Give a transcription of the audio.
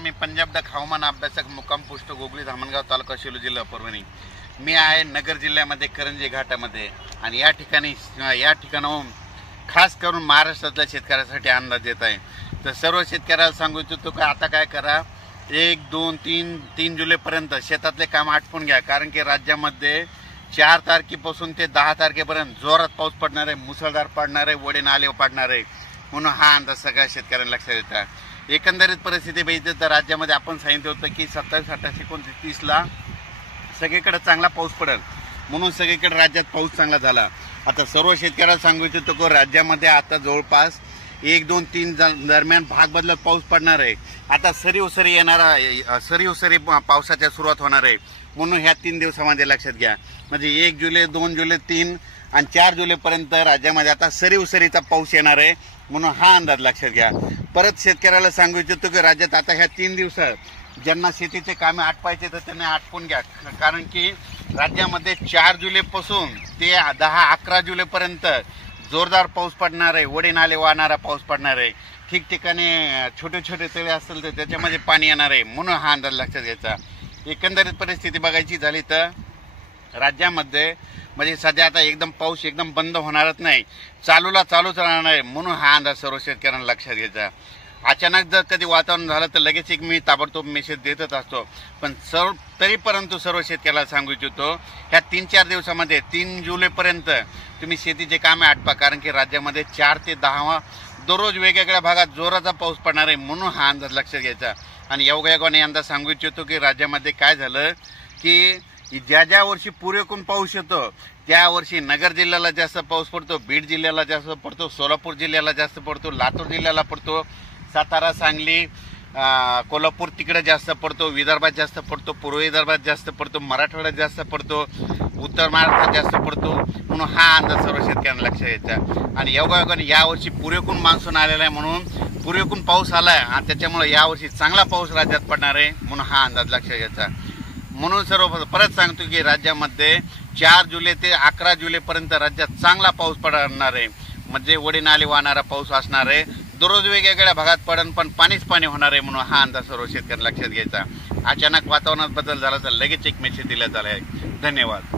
मी Punjab duck हवामान अभ्यासक मुक्काम पोस्ट गोगली धामणगाव तालुका शेलू जिल्हा परभणी। मी आहे नगर जिल्ह्यामध्ये करंजी घाटामध्ये आणि या ठिकाणाहून खास करून महाराष्ट्रातल्या शेतकऱ्यांसाठी अंदाज देत आहे। तर सर्व शेतकऱ्याला सांगू इच्छितो की आता काय करा, 1, 2, 3 जुलैपर्यंत शेतातले काम आटपून घ्या, कारण की राज्यामध्ये 4 तारखेपासून ते 10 तारखेपर्यंत जोरात पाऊस पडणार आहे, मुसळधार पडणार आहे, वडे नाले पडणार आहे, म्हणून हा अंदाज सगळ्या शेतकऱ्यांना लक्षात येतात। एकंदरीत परिस्थिती बघितली तर राज्यामध्ये आपण सांगितलं होतं की 27, 28, 29, 30ला सगळीकडे चांगला पाऊस पडेल, म्हणून सगळीकडे राज्यात पाऊस चांगला झाला। आता सर्व शेतकऱ्याला सांगू इच्छितो की राज्यामध्ये आता जवळपास 1, 2, 3 दरम्यान भाग बदलत पाऊस पडणार आहे। आता सरी येणारा सरी पावसाच्या सुरुवात होणार आहे, म्हणून ह्या 3 दिवसामध्ये लक्षात घ्या। म्हणजे 1 जुलै, 2 जुलै, 3 आणि 4 जुलैपर्यंत राज्यामध्ये आता सरीचा पाऊस येणार आहे, म्हणून हा अंदाज लक्षात घ्या। परत शेतकऱ्याला सांगू इच्छितो की राज्यात आता ह्या 3 दिवसात ज्यांना शेतीचे कामे आटपायचे तर त्यांनी आटपून घ्या, कारण की राज्यामध्ये 4 जुलैपासून ते 10-11 जुलैपर्यंत जोरदार पाऊस पडणार आहे, वडे नाले वाहणारा पाऊस पडणार आहे। ठिकठिकाणी छोटे छोटे तळे असतील तर त्याच्यामध्ये पाणी येणार आहे, म्हणून हा अंदाज लक्षात घ्यायचा। एकंदरीत परिस्थिती बघायची झाली तर राज्यामध्ये म्हणजे सध्या आता पाऊस एकदम बंद होणारच नाही, चालूच राहणार आहे, म्हणून हा अंदाज सर्व शेतकऱ्यांना लक्षात घ्यायचा। अचानक जर कधी वातावरण झालं तर लगेच मी ताबडतोब मेसेज देतच असतो, पण परंतु सर्व शेतकऱ्याला सांगू इच्छितो ह्या 3-4 दिवसामध्ये 3 जुलैपर्यंत तुम्ही शेतीचे कामे आटपा, कारण की राज्यामध्ये 4 ते 10 दररोज वेगवेगळ्या भागात जोराचा पाऊस पडणार आहे, म्हणून हा अंदाज लक्षात घ्यायचा। आणि योगायोगाने अंदाज सांगू इच्छितो की राज्यामध्ये काय झालं की ज्या वर्षी पुरेपूर पाऊस येतो त्या वर्षी नगर जिल्ह्याला जास्त पाऊस पडतो, बीड जिल्ह्याला जास्त पडतो, सोलापूर जिल्ह्याला जास्त पडतो, लातूर जिल्ह्याला पडतो, सातारा, सांगली, कोल्हापूर तिकडे जास्त पडतो, विदर्भात जास्त पडतो, पूर्व विदर्भात जास्त पडतो, मराठवाड्यात जास्त पडतो, उत्तर महाराष्ट्रात जास्त पडतो, म्हणून हा अंदाज सर्व शेतकऱ्यांना लक्षात घ्यायचा। आणि योगायोगाने यावर्षी पुरेपूर मान्सून आलेला आहे, म्हणून पुरेपूर पाऊस आलाय आणि त्याच्यामुळे यावर्षी चांगला पाऊस राज्यात पडणार आहे, म्हणून हा अंदाज लक्षात घ्यायचा। म्हणून सर्व परत सांगतो की राज्यामध्ये 4 जुलै ते 11 जुलैपर्यंत राज्यात चांगला पाऊस पडणार आहे, म्हणजे वडे नाले वाहणारा पाऊस असणार आहे, दररोज वेगवेगळ्या भागात पडन पण पाणीच पाणी होणार आहे, म्हणून हा अंदाज सर्व शेतकऱ्यांना लक्षात घ्यायचा। अचानक वातावरणात बदल झाला तर लगेच एक मेसेज दिला झाला आहे। धन्यवाद।